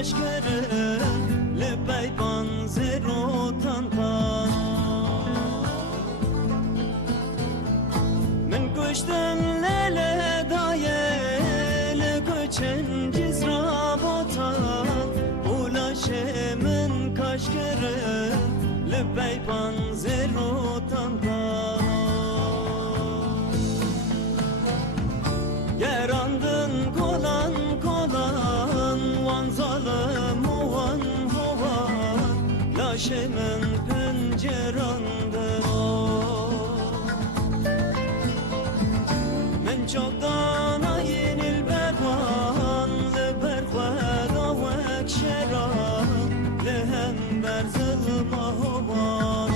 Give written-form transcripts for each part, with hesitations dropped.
kaşkere Lepeyban zerotan kan Min kuştum lele daye Le köçen cizra botan Ulaşe min kaşkere Lepeyban zerotan kan Gerandın kolan kolan Van zalım van hovan Laşemin pencerandın من çoktan ayinil bervan Le berfada vek şera Lehem berzıl mahovan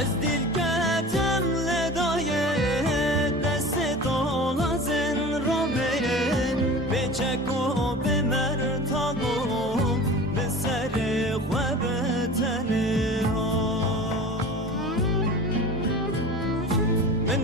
Ez dilketem ledaye Deste dola zen robeye Beçeko be mertago Be sere khwebetene Min